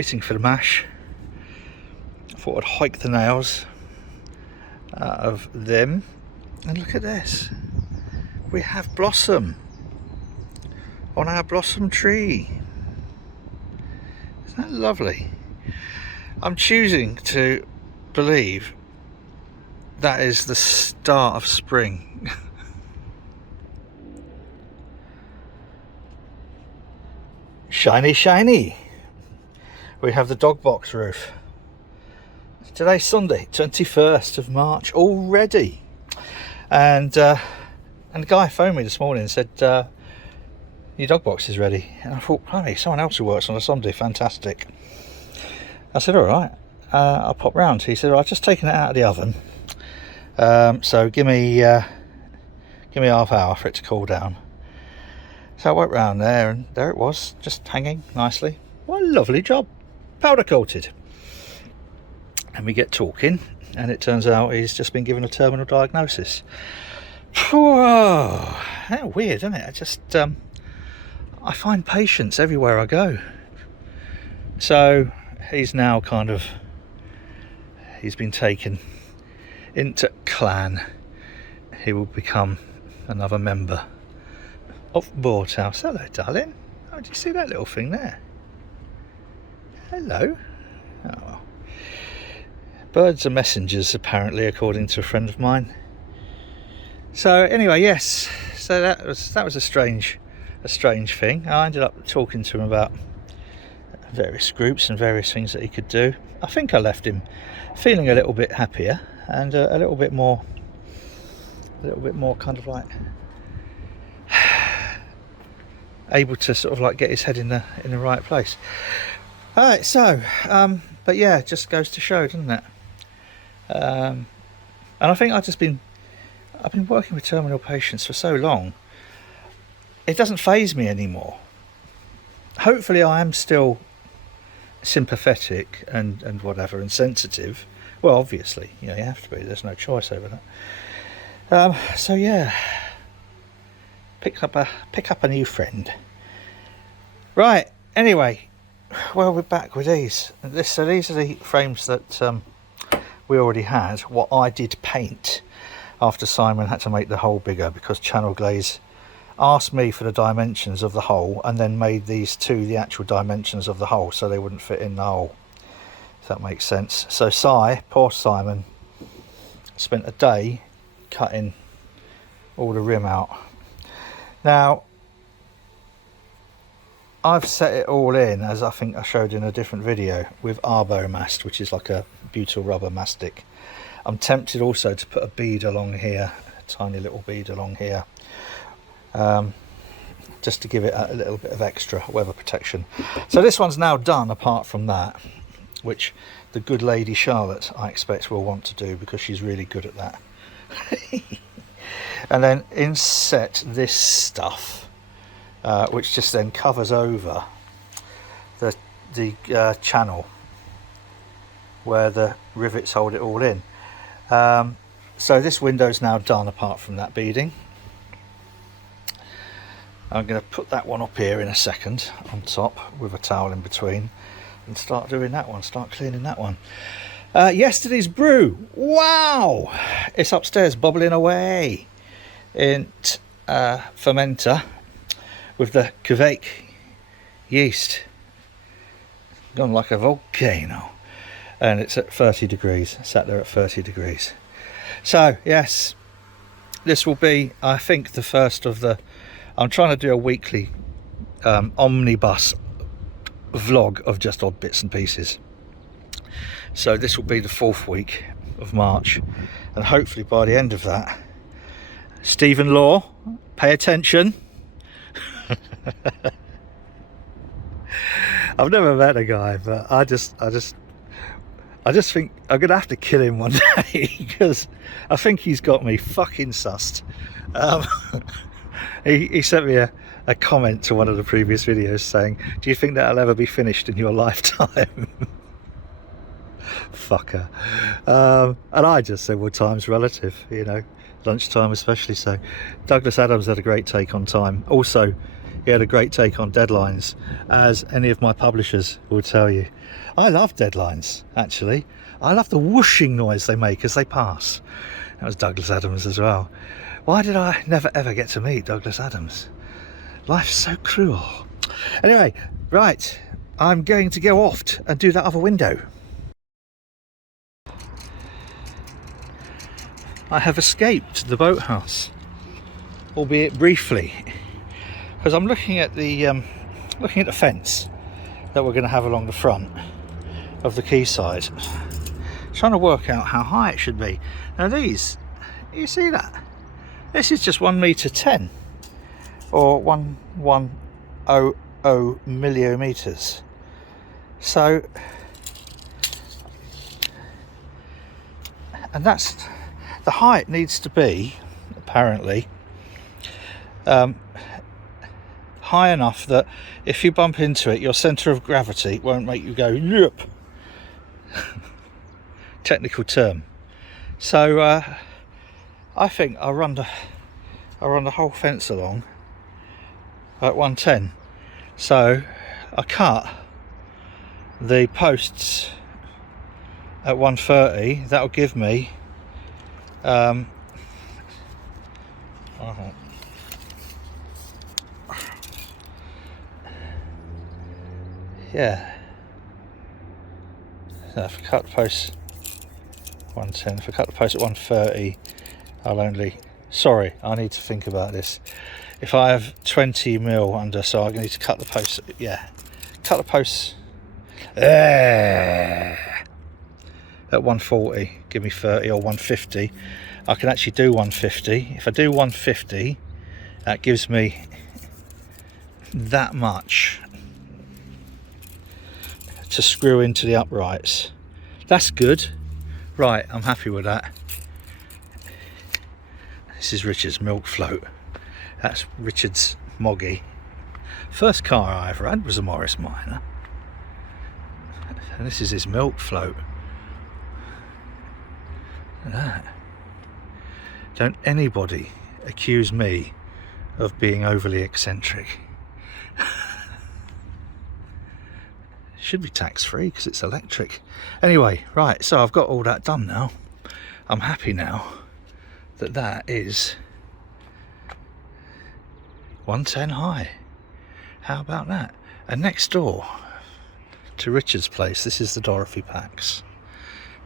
waiting for the mash. I thought I'd hike the nails out of them. And look at this. We have blossom on our blossom tree. Isn't that lovely? I'm choosing to believe that is the start of spring. Shiny, shiny. We have the dog box roof. Today's Sunday, 21st of March already. And the guy phoned me this morning and said, your dog box is ready. And I thought, hey, someone else who works on a Sunday, fantastic. I said, all right, I'll pop round. He said, I've just taken it out of the oven. So give me half hour for it to cool down. So I went round there and there it was, just hanging nicely. What a lovely job. Powder coated. And we get talking and it turns out he's just been given a terminal diagnosis. Whoa, how weird, isn't it? I just, I find patients everywhere I go. So he's now he's been taken into clan. He will become another member of Board House. Hello, darling. Oh, did you see that little thing there? Hello. Oh. Birds are messengers, apparently, according to a friend of mine. So anyway, yes. So that was a strange thing. I ended up talking to him about various groups and various things that he could do. I think I left him feeling a little bit happier and a little bit more kind of like able to sort of like get his head in the right place. All right, so but yeah, it just goes to show, doesn't it? And I think I've been working with terminal patients for so long, it doesn't faze me anymore. Hopefully I am still sympathetic and whatever and sensitive. Well, obviously, you have to be, there's no choice over that. So yeah, pick up a new friend. Right, anyway, well, we're back with these. So these are the frames that we already had. What I did paint after Simon had to make the hole bigger because Channel Glaze asked me for the dimensions of the hole and then made these two the actual dimensions of the hole so they wouldn't fit in the hole, if that makes sense. So poor Simon, spent a day cutting all the rim out. Now I've set it all in, as I think I showed in a different video, with Arbomast, which is like a butyl rubber mastic. I'm tempted also to put a bead along here, a tiny little bead along here, just to give it a little bit of extra weather protection. So this one's now done, apart from that, which the good lady Charlotte, I expect, will want to do because she's really good at that. And then inset this stuff, which just then covers over the channel where the rivets hold it all in. So this window's now done, apart from that beading. I'm going to put that one up here in a second on top with a towel in between and start doing that one, start cleaning that one. Yesterday's brew, wow, it's upstairs bubbling away in fermenter with the Kveik yeast, gone like a volcano, and it's at 30 degrees, sat there at 30 degrees. So yes, this will be, I think, the first of the, I'm trying to do a weekly omnibus vlog of just odd bits and pieces. So this will be the 4th week of March, and hopefully by the end of that, Stephen Law, pay attention. I've never met a guy, but I just think I'm gonna have to kill him one day because I think he's got me fucking sussed. He sent me a comment to one of the previous videos saying, do you think that'll ever be finished in your lifetime? Fucker. And I just said, well, time's relative, lunchtime especially. So Douglas Adams had a great take on time. Also, he had a great take on deadlines, as any of my publishers will tell you. I love deadlines, actually. I love the whooshing noise they make as they pass. That was Douglas Adams as well. Why did I never ever get to meet Douglas Adams? Life's so cruel. Anyway, right, I'm going to go off and do that other window. I have escaped the boathouse, albeit briefly, because I'm looking at the fence that we're going to have along the front of the quayside, trying to work out how high it should be. Now these, you see that? This is just 1.10 m or 1100 millimeters. So, and that's the height needs to be apparently high enough that if you bump into it, your centre of gravity won't make you go yep. Technical term. So I think I'll run the whole fence along at 110. So I cut the posts at 130. That'll give me yeah. So if I cut the post 110, if I cut the post at 130, I'll only, sorry, I need to think about this. If I have 20 mil under, so I need to cut the post, yeah, cut the posts at 140, give me 30, or 150. I can actually do 150. If I do 150, that gives me that much to screw into the uprights. That's good. Right, I'm happy with that. This is Richard's milk float. That's Richard's Moggy. First car I ever had was a Morris Minor. And this is his milk float. Look at that. Don't anybody accuse me of being overly eccentric. Should be tax-free because it's electric. Anyway, right, so I've got all that done now. I'm happy now that that is 110 high. How about that? And next door to Richard's place, this is the Dorothy Pax.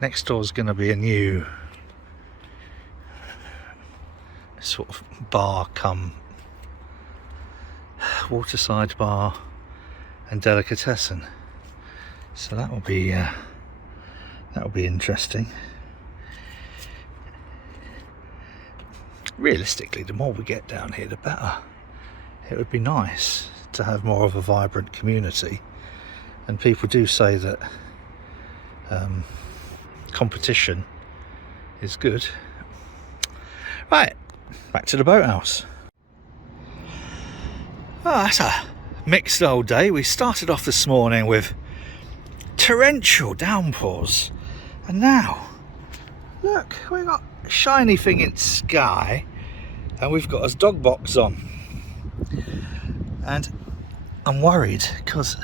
Next door is going to be a new sort of bar cum waterside bar and delicatessen. So that will be interesting. Realistically, the more we get down here, the better. It would be nice to have more of a vibrant community, and people do say that competition is good. Right, back to the boathouse. Oh, that's a mixed old day. We started off this morning with torrential downpours, and now look, we've got a shiny thing in sky, and we've got us dog box on, and I'm worried because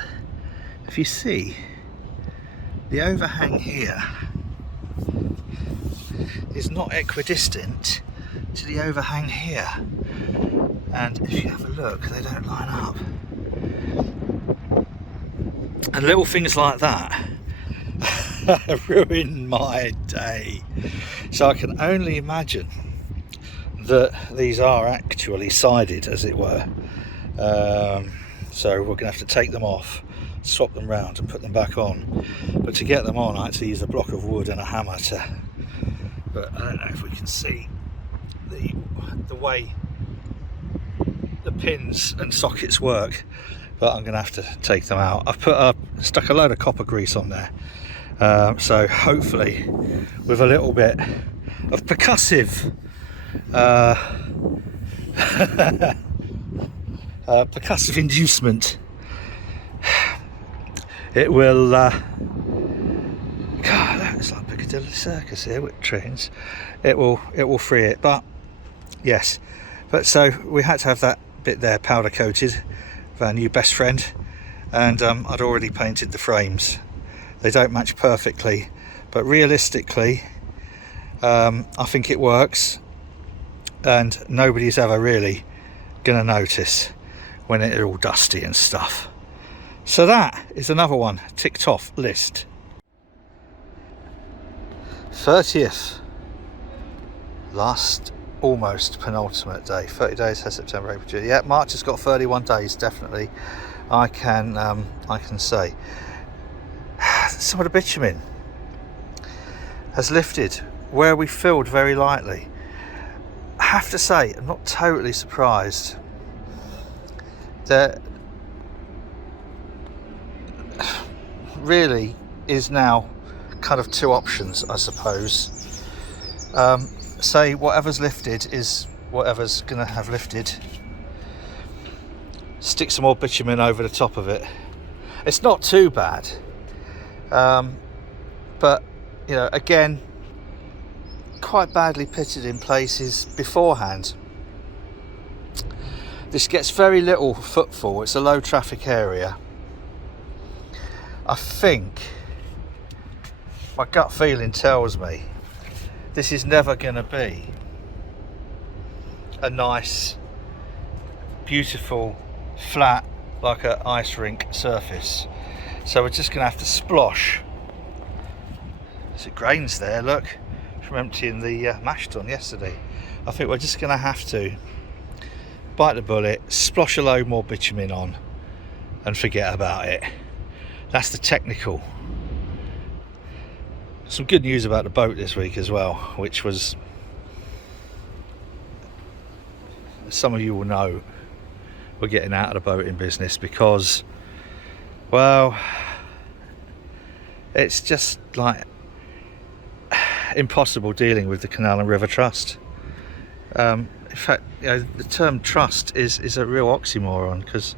if you see the overhang here is not equidistant to the overhang here, and if you have a look, they don't line up. And little things like that ruin my day. So I can only imagine that these are actually sided, as it were. So we're going to have to take them off, swap them round and put them back on. But to get them on, I had to use a block of wood and a hammer to, but I don't know if we can see the way the pins and sockets work, but I'm going to have to take them out. I've stuck a load of copper grease on there, so hopefully with a little bit of percussive percussive inducement, it will God, that's like Piccadilly Circus here with trains. It will free it. But yes, but so we had to have that bit there powder coated with our new best friend, and I'd already painted the frames. They don't match perfectly, but realistically I think it works, and nobody's ever really gonna notice when it's all dusty and stuff. So that is another one ticked off list. 30th, last almost penultimate day. 30 days has September, April, June. Yeah, March has got 31 days definitely. I can say some of the bitumen has lifted where we filled very lightly. I have to say, I'm not totally surprised. There really is now kind of two options, I suppose. Say whatever's lifted is whatever's gonna have lifted. Stick some more bitumen over the top of it. It's not too bad, but you know, again, quite badly pitted in places beforehand. This gets very little footfall. It's a low traffic area. I think my gut feeling tells me this is never going to be a nice, beautiful, flat, like an ice rink surface. So we're just going to have to splosh. There's grains there, look, from emptying the mash tun yesterday. I think we're just going to have to bite the bullet, splosh a load more bitumen on, and forget about it. That's the technical. Some good news about the boat this week as well, which was, some of you will know, we're getting out of the boating business because, well, it's just like impossible dealing with the Canal and River Trust. In fact, you know, the term trust is a real oxymoron, because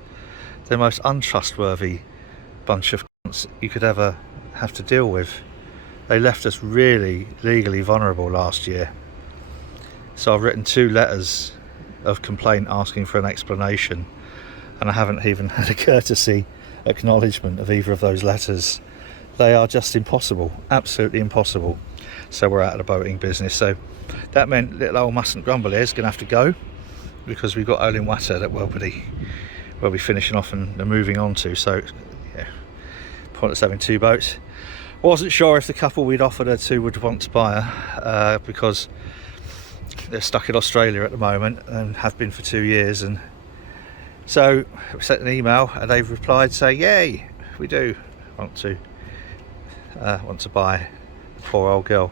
they're the most untrustworthy bunch of cunts you could ever have to deal with. They left us really legally vulnerable last year. So I've written 2 letters of complaint asking for an explanation, and I haven't even had a courtesy acknowledgement of either of those letters. They are just impossible, absolutely impossible. So we're out of the boating business. So that meant little old Mustn't Grumble here is going to have to go, because we've got Olin Water that we'll be finishing off and moving on to. So yeah, pointless having 2 boats. Wasn't sure if the couple we'd offered her to would want to buy her, because they're stuck in Australia at the moment and have been for 2 years. And so we sent an email and they've replied saying, yay, we do want to buy the poor old girl.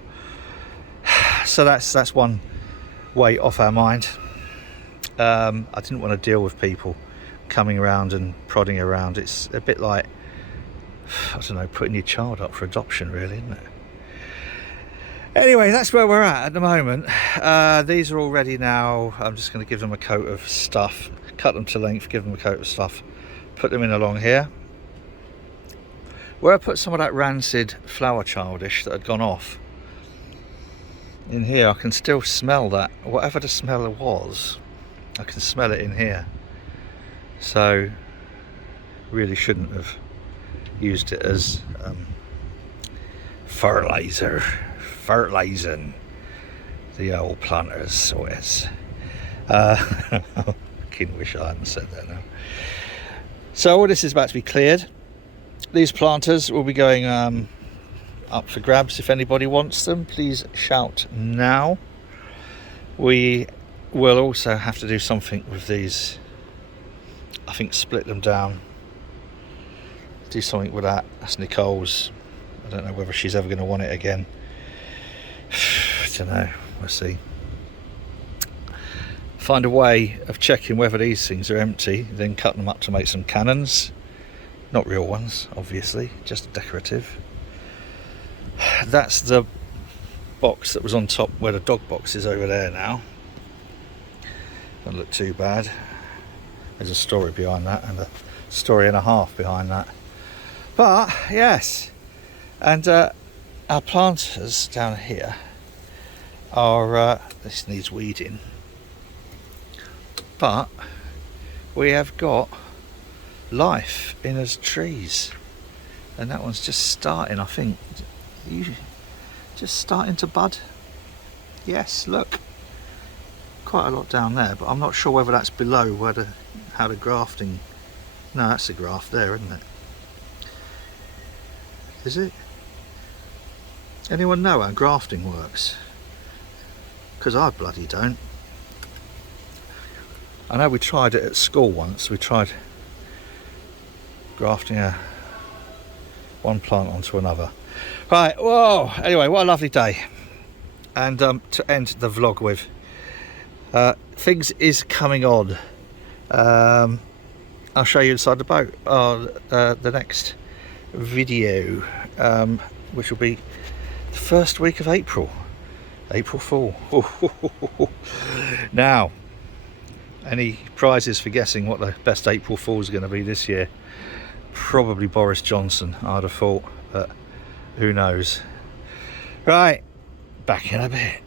So that's one weight off our mind. I didn't want to deal with people coming around and prodding around. It's a bit like, I don't know, putting your child up for adoption, really, isn't it? Anyway, that's where we're at the moment. These are all ready now. I'm just going to give them a coat of stuff, cut them to length, give them a coat of stuff, put them in along here. Where I put some of that rancid flower childish that had gone off, in here I can still smell that, whatever the smell was, I can smell it in here. So really shouldn't have used it as fertilizing the old planters, so it's I wish I hadn't said that now. So all this is about to be cleared. These planters will be going up for grabs. If anybody wants them, please shout now. We will also have to do something with these. I think split them down, do something with that. That's Nicole's. I don't know whether she's ever going to want it again. I don't know, we'll see. Find a way of checking whether these things are empty, then cut them up to make some cannons. Not real ones, obviously, just decorative. That's the box that was on top where the dog box is over there now. Doesn't look too bad. There's a story behind that and a story and a half behind that. But yes, and our planters down here are, this needs weeding, but we have got life in us trees, and that one's just starting, I think. Just starting to bud. Yes, look, quite a lot down there, but I'm not sure whether that's below how the grafting. No, that's the graft there, isn't it? Is it? Anyone know how grafting works? Because I bloody don't. I know we tried it at school once. We tried grafting one plant onto another. Right, whoa, anyway, what a lovely day. And to end the vlog with, things is coming on. I'll show you inside the boat the next video, which will be the first week of April Fool. Now, any prizes for guessing what the best April Fool is going to be this year? Probably Boris Johnson, I'd have thought, but who knows. Right, back in a bit.